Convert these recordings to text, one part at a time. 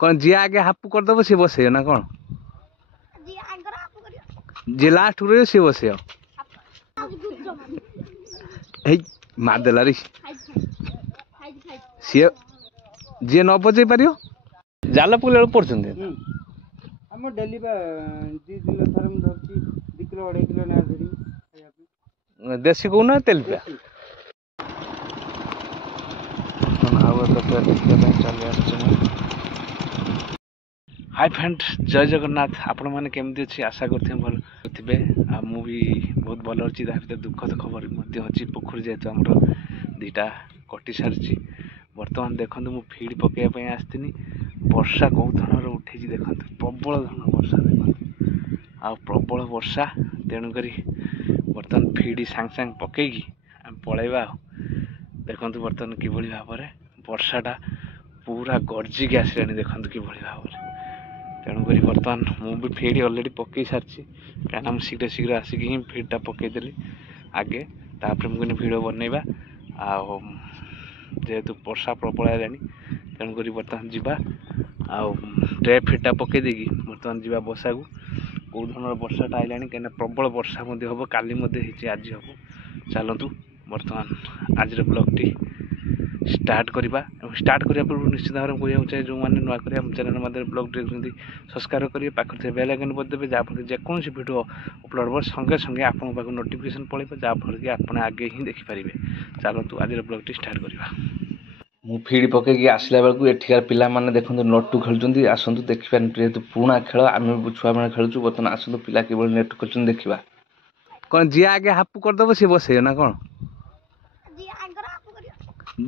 कौन जी आगे हापू करदब सी बसैयो ना कौन जी लास्ट रे सी बसैयो मारदेला सी जी न बजे पार जाल पकड़ पड़ते हम डेली दी दिन थर धरती 2 किलो 2.5 किलो ना धरी देसी कौ ना तेल पिया हाय फ्रेंड जय जगन्नाथ आपण मैंने केमती अच्छी आशा करते भल थे आ मु भी बहुत भल अच्छी भितर दुखद खबर अच्छी पोखरी जेहतु आम दीटा कटि सारी बर्तमान देखो मु फीड पकड़ापी आसनी वर्षा कौ धरण उठे देखो प्रबल धरण वर्षा देखो आ प्रबल वर्षा तेणुक बर्तमान फीड सांग सांग पकईकी आम पलैबा देखो बर्तमान कि भाव में वर्षाटा पूरा गर्जिकी आसला देखो कि भाव में तेणुक बर्तमान मुझे फीड अलरेडी पकई सारी कहीं मुझे शीघ्र शीघ्र आसिक ही फीडटा पकईदेली आगे तापर मुझे भिड बनइबा जेहेतु वर्षा प्रबल है तेणुक बर्तमान जावा ट्रे फीडटा पकई देगी बर्तमान जावा बसा को कौ धरण वर्षाटा आईला कहीं प्रबल वर्षा हम काली आज हम चलतु बर्तमान आज ब्लॉगटी स्टार्ट करवा स्टार्ट करने पूर्व निश्चित भाव में कहूँ चाहे जो मैंने नुआ कर चैनल मध्य ब्लॉग देखते सब्सक्राइब करेंगे पाखे बेल आइकन बदेवे जहाँफल जेकोसी वीडियो अपलोड हो संगे संगे आपको पाक नोटिफिकेशन पड़े जहाँफल कि आप आगे ही देखिपारे चलतु आज ब्लॉगटी स्टार्ट करवा मु फीड पकईकि आसला बेलू एठिकार पिला माने देखो नटू खेलुंट आसतु देखिए जेहेतु पुराणा खेल आम छुआ मैंने खेलुँ बर्तमान आसतु पिला कि नेट कर देखा कौन जी आगे हापू करदब सी बसैयो ना कौन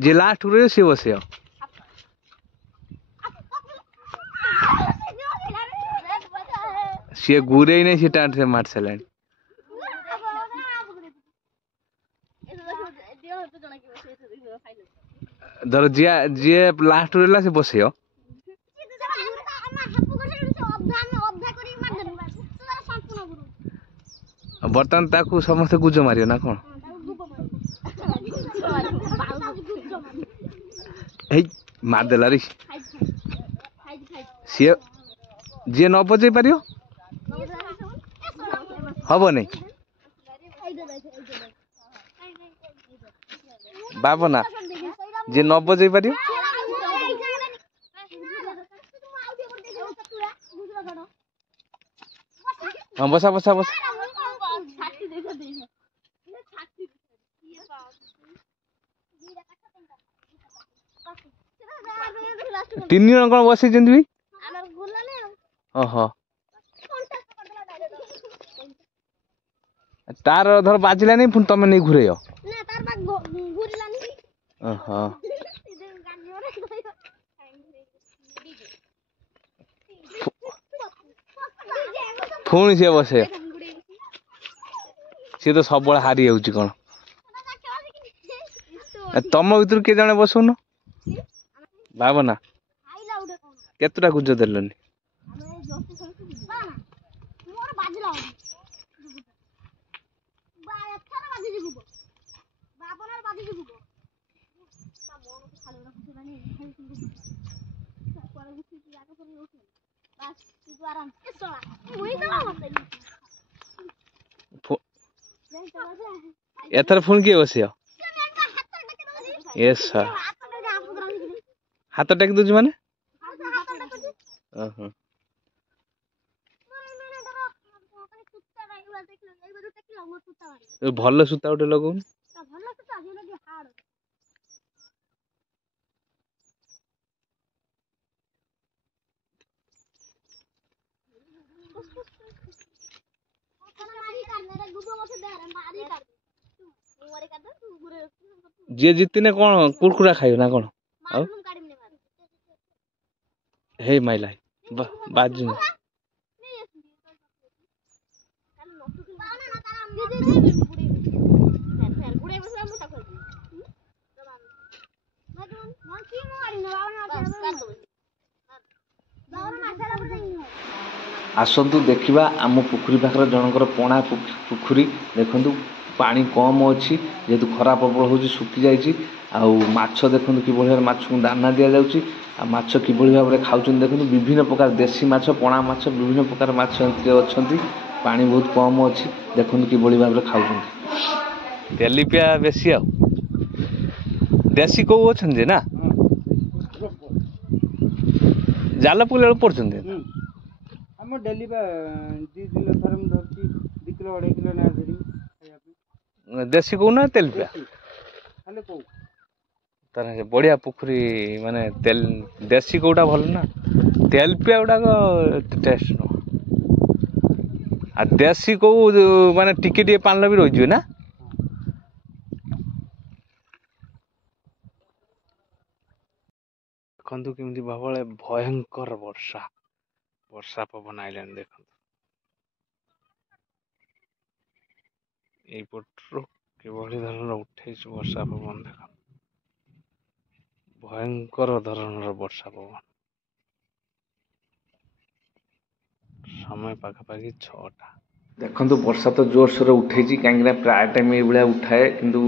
जी लास्ट रे सी बसैयो सी गुरे नहीं सी टाट से मार सारे धर जी जी लास्ट रे से बसैयो बर्तमान ताकू समस्त गुज मारियो ना कौन मारदेला सी जी न बजे पार हम नहीं बाबना जी न बजे पार हाँ बसा बसा बसा 3 जन कौन बस तार धर बाजिला नहीं पुणी तुम नहीं घूरे पुणी सी बसे सी तो सब हारी जाऊँ कौन तुम भर किए जन बसौन भावना केतटा गुज देलनि एथर पुणी किए बस हाथ टेक दूची माने भल सूता गोटे लगौन जी जीतने कौन कुरकुरा खाइयो ना कौन हे माइला बाजू आसतु देखा आम पुखरी पाखे जनकर पणा पुखरी देखु पानी कम अच्छी जेहेतु खरा प्रबल हो सुखी जाइए आउ माछ देखु कि भाई माछ को दाना दि जाऊँगी आ माछ किभଳି भाବରେ खाउछन देखନ୍ତୁ ବିଭିନ୍ନ प्रकार देशी माछ पणा माछ ବିଭିନ୍ନ प्रकार माछ ଏଥିରେ ଅଛନ୍ତି पानी बहुत कम ଅଛି ଦେଖନ୍ତୁ किभଳି ଭାବରେ ଖାଉଛନ୍ତି ତେଲିପିଆ ବେଶୀ ଆଉ देशी कौ ଅଛନ୍ତି ଯେ ନା ଜାଲ ପକେଇଲା ପଡୁଛନ୍ତି ଆମ ଡେଲି ବା 2 ଦିନ ଥରେ ମୁଁ ଧରୁଛି 2 କିଲୋ 2.5 କିଲୋ ନା ଧରି ଖାଇବା ପାଇଁ देशी कौ ना तेलिपिया ଖାଲି କଉ ତାର ବଢିଆ ପୋଖରୀ ମାନେ ତେଲ ଦେଶୀ କୋଉଟା ଭଲ ନା ତେଲପିଆ ଗୁଡାକ ଟେଷ୍ଟ ନୁହଁ ଆଉ ଦେଶୀ କୋଉ ମାନେ ଟିକେ ଟିକେ ପାଣିଲେ ବି ରହିଯିବେ ନା ଦେଖନ୍ତୁ କେମିତି ଭାବରେ ଭୟଙ୍କର ବର୍ଷା ବର୍ଷା ପବନ ଆଇଲାଣି ଦେଖନ୍ତୁ ଏଇପଟରୁ କିଭଳି ଧରଣର ଉଠେଇଛି ବର୍ଷା ପବନ ଦେଖନ୍ତୁ ଭୟଙ୍କର ଧରଣର ବର୍ଷା ପବନ ସମୟ ପାଖାପାଖି 6ଟା ଦେଖନ୍ତୁ ବର୍ଷା ତ ଜୋରସୋରରେ ଉଠେଇଛି କାହିଁକିନା ପ୍ରାୟ ଟାଇମ୍ ଏଇଭଳିଆ ଉଠାଏ କିନ୍ତୁ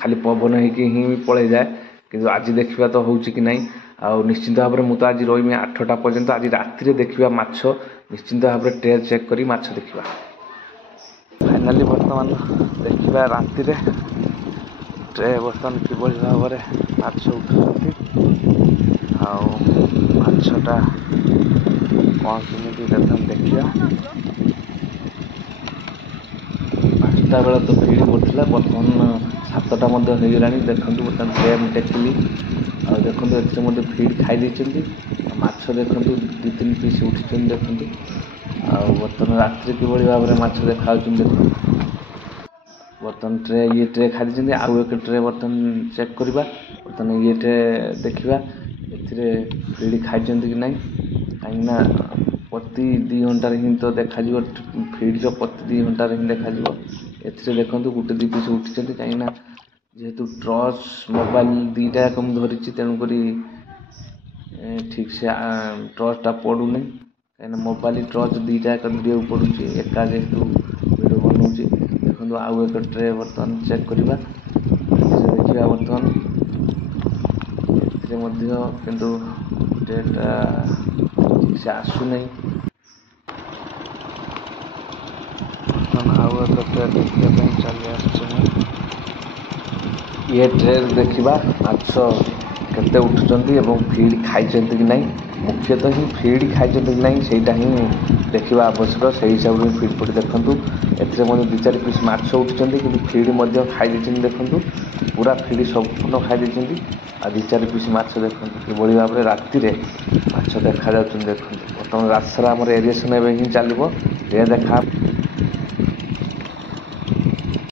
ଖାଲି ପବନ ହେଇକି ହିଁ ପଳେଇଯାଏ କିନ୍ତୁ ଆଜି ଦେଖିବା ତ ହେଉଛି କି ନାହିଁ ଆଉ ନିଶ୍ଚିନ୍ତ ଭାବରେ ମୁଁ ତ ଆଜି ରହିବି 8ଟା ପର୍ଯ୍ୟନ୍ତ ଆଜି ରାତିରେ ଦେଖିବା ମାଛ ନିଶ୍ଚିନ୍ତ ଭାବରେ ଟ୍ରେ ଚେକ୍ କରି ମାଛ ଦେଖିବା फाइनाली बर्तमान देखा राति ट्रे बर्तमान किभଳି भाବରେ ମାଛ ଉଠୁଛନ୍ତି ଆଉ ମାଛଟା କ'ଣ କେମିତି ଦେଖିବା 5ଟା ବେଳେ ତ ଭିଡ଼ ପଡ଼ିଥିଲା ବର୍ତ୍ତମାନ 7ଟା ମଧ୍ୟ ହେଇଗଲାଣି ଦେଖନ୍ତୁ ବର୍ତ୍ତମାନ ଟ୍ରେ ମୁଁ ଟେକିଲି ଆଉ ଦେଖନ୍ତୁ ଏଥିରେ ମଧ୍ୟ ଭିଡ଼ ଖାଇ ଦେଇଛନ୍ତି ମାଛ ଦେଖନ୍ତୁ 2-3 ପିସ୍ ଉଠିଛନ୍ତି ଦେଖନ୍ତୁ ଆଉ ବର୍ତ୍ତମାନ ରାତିରେ କିଭଳି ଭାବରେ ମାଛ ଦେଖାଯାଉଛନ୍ତି ଦେଖନ୍ତୁ ବର୍ତ୍ତମାନ ଟ୍ରେ ଖାଇ ଦେଇଛନ୍ତି ଆଉ ଏକ ଟ୍ରେ ବର୍ତ୍ତମାନ ଚେକ୍ କରିବା ବର୍ତ୍ତମାନ ଟ୍ରେ ଦେଖିବା ଏଥିରେ ଭିଡ଼ ଖାଇଛନ୍ତି କି ନାହିଁ କାହିଁକିନା ପ୍ରତି 2 ଘଣ୍ଟାରେ ହିଁ ତ ଦେଖାଯିବ ଭିଡ଼ର ପ୍ରତି 2 ଘଣ୍ଟାରେ ହିଁ ଦେଖାଯିବ ଏଥିରେ ଦେଖନ୍ତୁ 1-2 ପିସ୍ ଉଠିଛନ୍ତି କାହିଁକିନା ଯେହେତୁ ଟର୍ଚ୍ଚ ମୋବାଇଲ 2ଟା ଯାକ ମୁଁ ଧରିଛି ତେଣୁକରି ଠିକ୍ସେ ଟର୍ଚ୍ଚଟା ପଡ଼ୁନି କାହିଁକିନା ମୋବାଇଲ ଟର୍ଚ୍ଚ 2ଟା ଯାକ ଧରିବାକୁ ପଡ଼ୁଛି ଏକା ଯେହେତୁ ଭିଡ଼ିଓ ବନାଉଛି ଦେଖନ୍ତୁ ଆଉ ଏକ ଟ୍ରେ ବର୍ତ୍ତମାନ ଚେକ୍ କରିବା ଏଥିରେ ଦେଖିବା ବର୍ତ୍ତମାନ ଏଥିରେ ମଧ୍ୟ କିନ୍ତୁ ଟ୍ରେଟା ଠିକ୍ସେ ଆସୁନାହିଁ ବର୍ତ୍ତମାନ ଆଉ ଏକ ଟ୍ରେ ଦେଖିବା ପାଇଁ ଚାଲି ଆସିଛି ମୁଁ ଟ୍ରେ ଦେଖିବା ମାଛ କେତେ ଉଠୁଛନ୍ତି ଏବଂ ଫିଡ୍ ଖାଇଛନ୍ତି କି ନାହିଁ ମୁଖ୍ୟତଃ ହିଁ ଫିଡ୍ ଖାଇଛନ୍ତି କି ନାହିଁ ସେଇଟା ହିଁ ଦେଖିବା ଆବଶ୍ୟକ ସେଇ ହିସାବରେ ହିଁ ଫିଡ୍ ପଡ଼ି ଦେଖନ୍ତୁ ଏଥିରେ ମଧ୍ୟ 2-4 ପିସ୍ ମାଛ ଉଠୁଛନ୍ତି କିନ୍ତୁ ଫିଡ୍ ମଧ୍ୟ ଖାଇ ଦେଇଛନ୍ତି ଦେଖନ୍ତୁ ପୁରା ଫିଡ୍ ସମ୍ପୂର୍ଣ୍ଣ ଖାଇ ଦେଇଛନ୍ତି ଆଉ 2-4 ପିସ୍ ମାଛ ଦେଖନ୍ତୁ କିଭଳି ଭାବରେ ରାତିରେ ମାଛ ଦେଖାଯାଉଛନ୍ତି ଦେଖନ୍ତୁ ବର୍ତ୍ତମାନ ରାତି ସାରା ଆମର ଏରିଏସନ୍ ଏବେ ହିଁ ଚାଲିବ ଦେଖା